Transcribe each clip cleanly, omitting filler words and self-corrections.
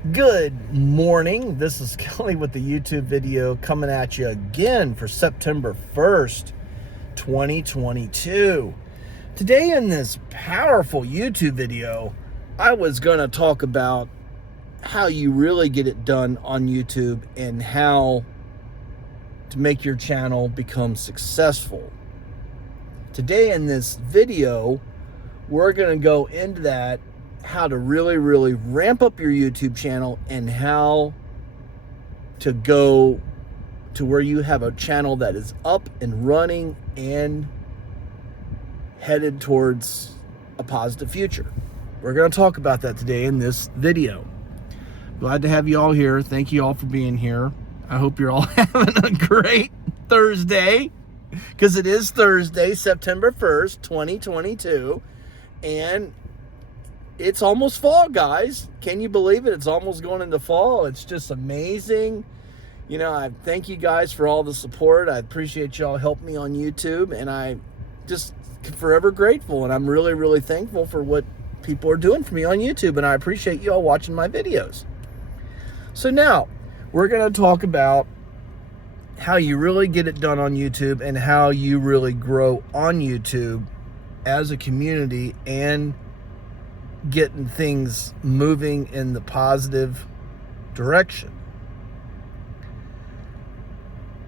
Good morning. This is Kelly with the YouTube video coming at you again for September 1st, 2022. Today in this powerful YouTube video, I was going to talk about how you really get it done on YouTube and how to make your channel become successful. Today in this video, we're going to go into that, how to really ramp up your YouTube channel and how to go to where you have a channel that is up and running and headed towards a positive future. We're going to talk about that today in this video. Glad to have you all here. Thank you all for being here. I hope you're all having a great Thursday, because it is Thursday, September 1st, 2022, and it's almost fall, guys. Can you believe it? It's almost going into fall. It's just amazing. You know, I thank you guys for all the support. I appreciate y'all helping me on YouTube, and I just forever grateful, and I'm really thankful for what people are doing for me on YouTube, and I appreciate you all watching my videos. So now, we're going to talk about how you really get it done on YouTube and how you really grow on YouTube as a community and getting things moving in the positive direction.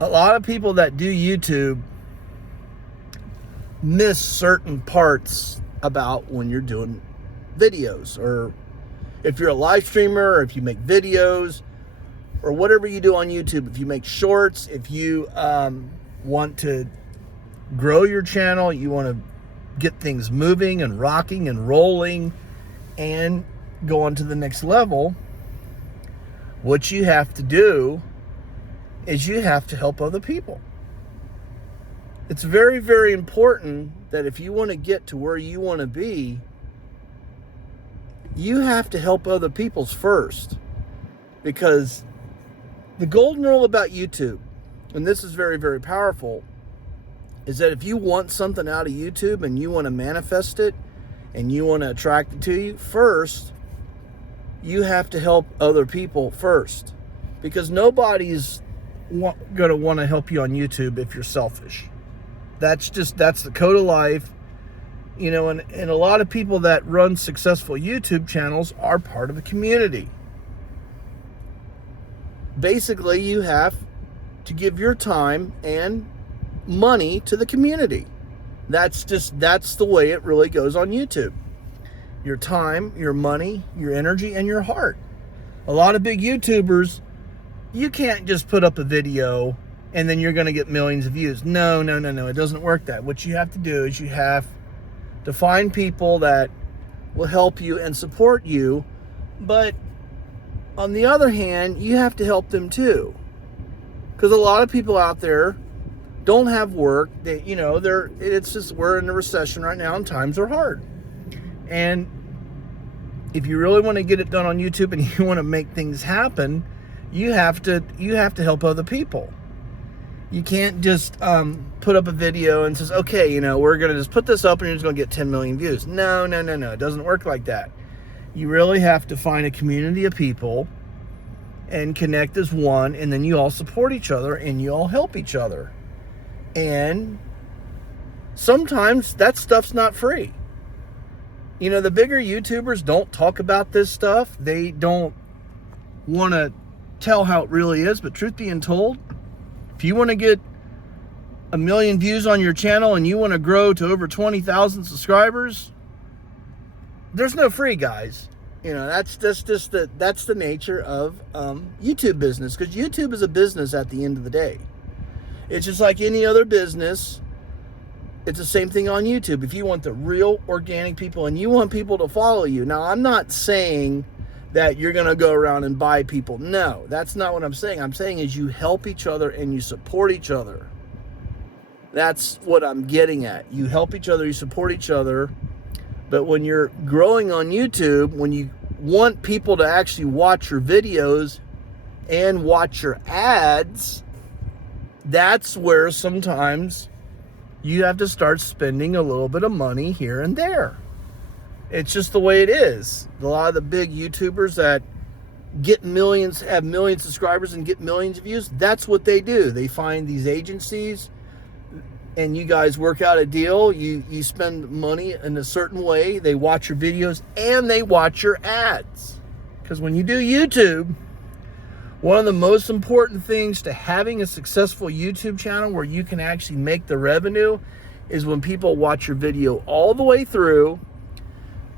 A lot of people that do YouTube miss certain parts about when you're doing videos, or if you're a live streamer, or if you make videos, or whatever you do on YouTube. If you make shorts, if you want to grow your channel, you want to get things moving and rocking and rolling and go on to the next level, what you have to do is you have to help other people. It's very important that if you want to get to where you want to be, you have to help other people first. Because the golden rule about YouTube, and this is very powerful, is that if you want something out of YouTube and you want to manifest it and you want to attract it to you, first, you have to help other people first. Because nobody's going to want to help you on YouTube if you're selfish. That's the code of life. You know, and a lot of people that run successful YouTube channels are part of a community. Basically, you have to give your time and money to the community. That's the way it really goes on YouTube. Your time, your money, your energy, and your heart. A lot of big YouTubers, you can't just put up a video and then you're going to get millions of views. No. It doesn't work that. What you have to do is you have to find people that will help you and support you. But on the other hand, you have to help them too. Because a lot of people out there don't have work. They, you know, it's just, we're in a recession right now and times are hard. And if you really want to get it done on YouTube and you want to make things happen, you have to help other people. You can't just put up a video and says, okay, you know, we're going to just put this up and you're just going to get 10 million views. No. It doesn't work like that. You really have to find a community of people and connect as one, and then you all support each other and you all help each other. And sometimes that stuff's not free. You know, the bigger YouTubers don't talk about this stuff. They don't want to tell how it really is. But truth being told, if you want to get 1 million views on your channel and you want to grow to over 20,000 subscribers, there's no free, guys. You know, that's the nature of YouTube business, because YouTube is a business at the end of the day. It's just like any other business. It's the same thing on YouTube. If you want the real organic people and you want people to follow you. Now, I'm not saying that you're going to go around and buy people. No, that's not what I'm saying. I'm saying is you help each other and you support each other. That's what I'm getting at. You help each other, you support each other. But when you're growing on YouTube, when you want people to actually watch your videos and watch your ads, that's where sometimes you have to start spending a little bit of money here and there. It's just the way it is. A lot of the big YouTubers that get millions, have millions of subscribers and get millions of views. That's what they do. They find these agencies and you guys work out a deal. You spend money in a certain way. They watch your videos and they watch your ads. Because when you do YouTube, one of the most important things to having a successful YouTube channel where you can actually make the revenue is when people watch your video all the way through,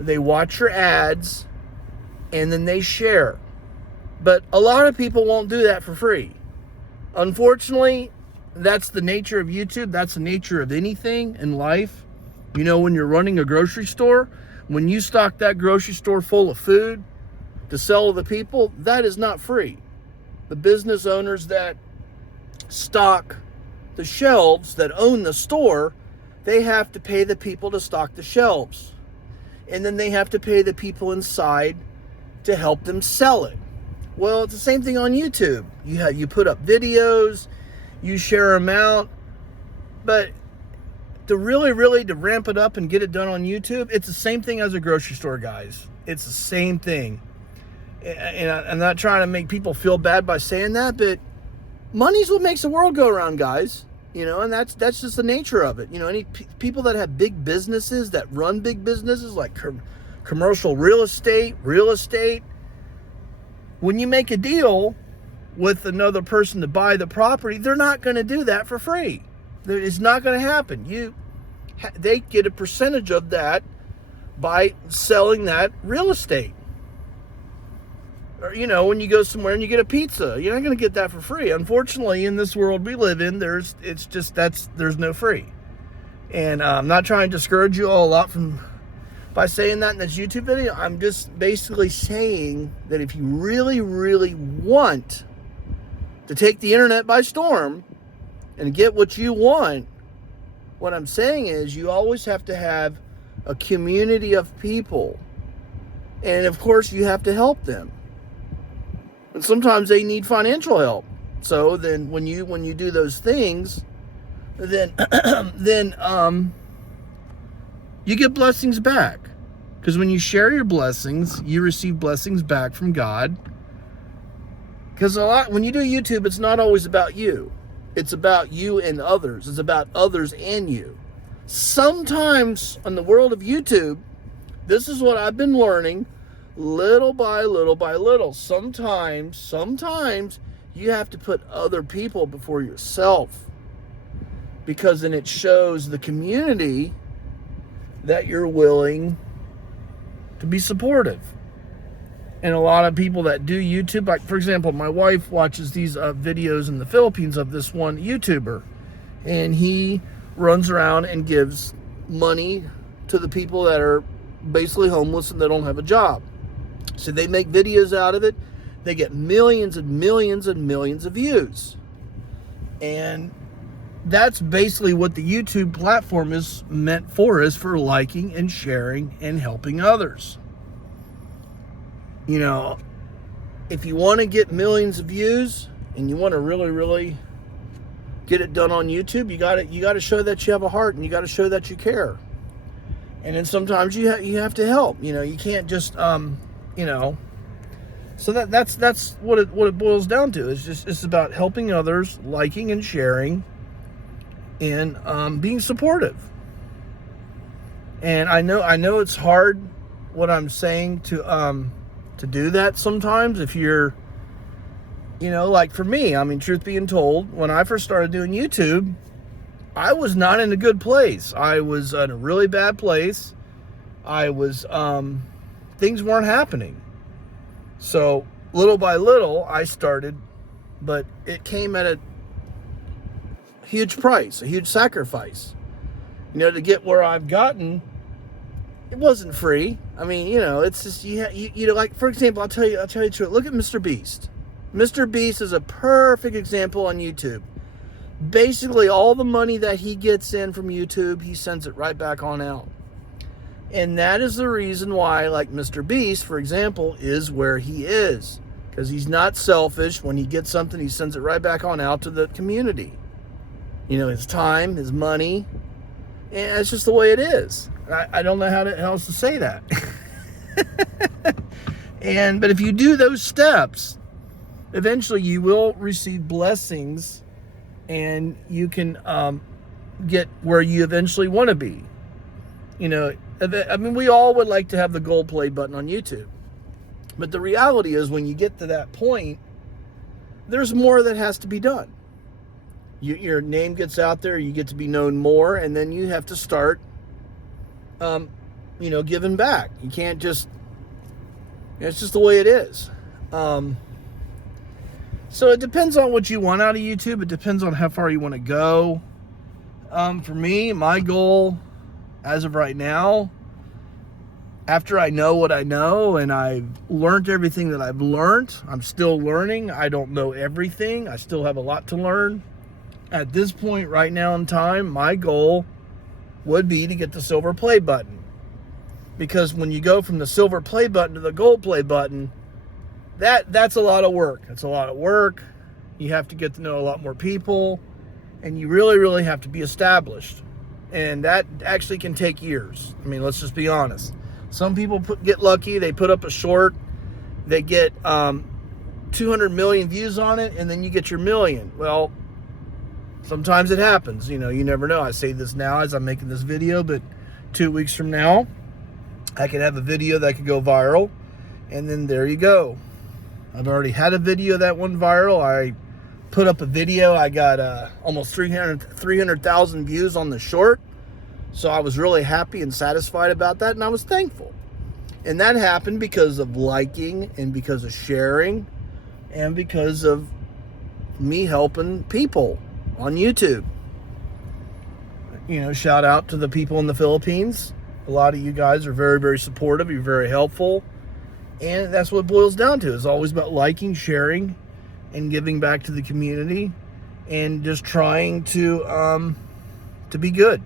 they watch your ads, and then they share. But a lot of people won't do that for free. Unfortunately, that's the nature of YouTube. That's the nature of anything in life. You know, when you're running a grocery store, when you stock that grocery store full of food to sell to the people, that is not free. The business owners that stock the shelves, that own the store, they have to pay the people to stock the shelves. And then they have to pay the people inside to help them sell it. Well, it's the same thing on YouTube. You put up videos, you share them out, but to really to ramp it up and get it done on YouTube, it's the same thing as a grocery store, guys. It's the same thing. And I'm not trying to make people feel bad by saying that, but money's what makes the world go around, guys. You know, and that's just the nature of it. You know, any people that have big businesses, that run big businesses like commercial real estate, when you make a deal with another person to buy the property, they're not going to do that for free. It's not going to happen. They get a percentage of that by selling that real estate. Or, you know, when you go somewhere and you get a pizza, you're not going to get that for free. Unfortunately, in this world we live in, there's no free. And I'm not trying to discourage you all a lot by saying that in this YouTube video. I'm just basically saying that if you really want to take the internet by storm and get what you want, what I'm saying is you always have to have a community of people. And of course, you have to help them. And sometimes they need financial help. So then when you do those things, then you get blessings back. Because when you share your blessings, you receive blessings back from God. Because when you do YouTube, it's not always about you. It's about you and others. It's about others and you. Sometimes in the world of YouTube, this is what I've been learning little by little. Sometimes you have to put other people before yourself. Because then it shows the community that you're willing to be supportive. And a lot of people that do YouTube, like for example, my wife watches these videos in the Philippines of this one YouTuber, and he runs around and gives money to the people that are basically homeless and they don't have a job. So they make videos out of it. They get millions and millions and millions of views. And that's basically what the YouTube platform is meant for, is for liking and sharing and helping others. You know, if you want to get millions of views and you want to really get it done on YouTube, you got to show that you have a heart, and you got to show that you care. And then sometimes you have to help. You know, you can't just so that's what it boils down to. It's about helping others, liking and sharing, and being supportive. And I know it's hard what I'm saying to do that sometimes. If you're, like for me, I mean, truth being told, when I first started doing YouTube, I was not in a good place. I was in a really bad place. I was, things weren't happening. So little by little I started, but it came at a huge price, a huge sacrifice. To get where I've gotten, it wasn't free. I mean, it's just, like, for example, I'll tell you the truth. Look at Mr. Beast. Mr. Beast is a perfect example on YouTube. Basically, all the money that he gets in from YouTube, he sends it right back on out. And that is the reason why, like, Mr. Beast, for example, is where he is. Because he's not selfish. When he gets something, he sends it right back on out to the community. His time, his money. And it's just the way it is. I don't know how else to say that. But if you do those steps, eventually you will receive blessings, and you can get where you eventually want to be. You know, I mean, we all would like to have the gold play button on YouTube. But the reality is, when you get to that point, there's more that has to be done. Your name gets out there, you get to be known more, and then you have to start, giving back. You can't just, it's just the way it is. So it depends on what you want out of YouTube. It depends on how far you want to go. For me, my goal, as of right now, after I know what I know and I've learned everything that I've learned, I'm still learning. I don't know everything. I still have a lot to learn. At this point right now in time, my goal would be to get the silver play button. Because when you go from the silver play button to the gold play button, that's a lot of work. It's a lot of work. You have to get to know a lot more people, and you really, really have to be established. And that actually can take years. I mean, let's just be honest. Some people get lucky. They put up a short. They get 200 million views on it, and then you get your million. Well, sometimes it happens. You know, you never know. I say this now as I'm making this video, but 2 weeks from now, I could have a video that could go viral, and then there you go. I've already had a video that went viral. I put up a video. I got almost 300,000 views on the short. So I was really happy and satisfied about that, and I was thankful. And that happened because of liking and because of sharing and because of me helping people on YouTube. You know, shout out to the people in the Philippines. A lot of you guys are very, very supportive. You're very helpful. And that's what it boils down to. It's always about liking, sharing, and giving back to the community, and just trying to be good.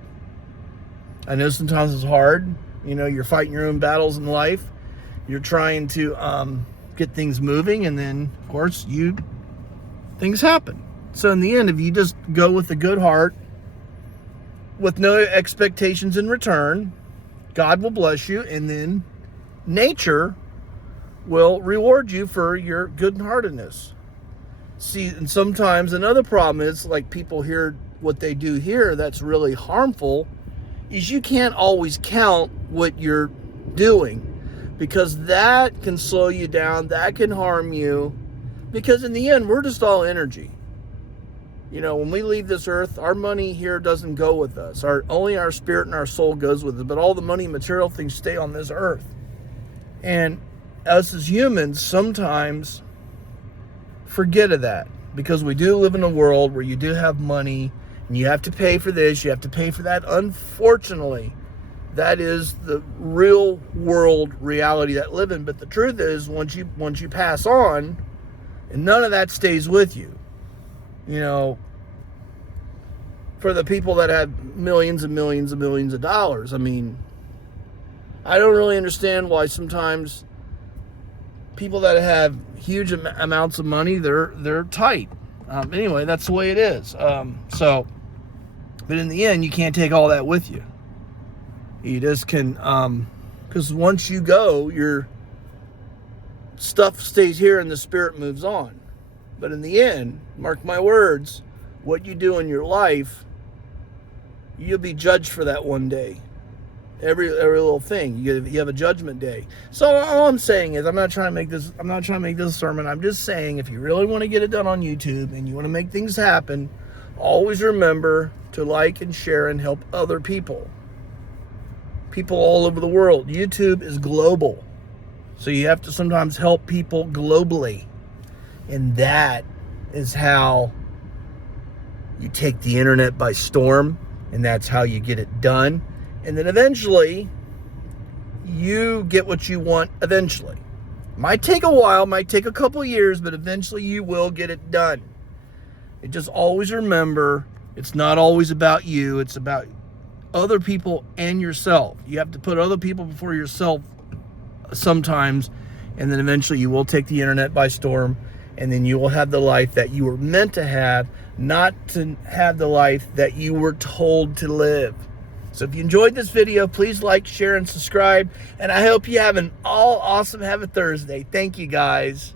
I know sometimes it's hard. You know, you're fighting your own battles in life. You're trying to get things moving, and then, of course, things happen. So in the end, if you just go with a good heart, with no expectations in return, God will bless you, and then nature will reward you for your good-heartedness. See, and sometimes another problem is, like, people hear what they do here that's really harmful, is you can't always count what you're doing, because that can slow you down, that can harm you, because in the end, we're just all energy. You know, when we leave this earth, our money here doesn't go with us. Only our spirit and our soul goes with it, but all the money and material things stay on this earth. And us as humans sometimes forget of that, because we do live in a world where you do have money, and you have to pay for this, you have to pay for that. Unfortunately, that is the real world reality that we live in. But the truth is, once you pass on, and none of that stays with you. You know, for the people that have millions and millions and millions of dollars, I mean, I don't really understand why sometimes people that have huge amounts of money, they're tight. Anyway, that's the way it is. But in the end, you can't take all that with you. You just can, because once you go, your stuff stays here and the spirit moves on. But in the end, mark my words, what you do in your life, you'll be judged for that one day. Every little thing, you have a judgment day. So all I'm saying is, I'm not trying to make this a sermon. I'm just saying, if you really want to get it done on YouTube and you want to make things happen, always remember to like and share and help other people. People all over the world. YouTube is global. So you have to sometimes help people globally. And that is how you take the internet by storm, and that's how you get it done. And then eventually, you get what you want eventually. Might take a while, might take a couple years, but eventually you will get it done. And just always remember, it's not always about you, it's about other people and yourself. You have to put other people before yourself sometimes, and then eventually you will take the internet by storm, and then you will have the life that you were meant to have, not to have the life that you were told to live. So if you enjoyed this video, please like, share, and subscribe. And I hope you have an all awesome Have a Thursday. Thank you, guys.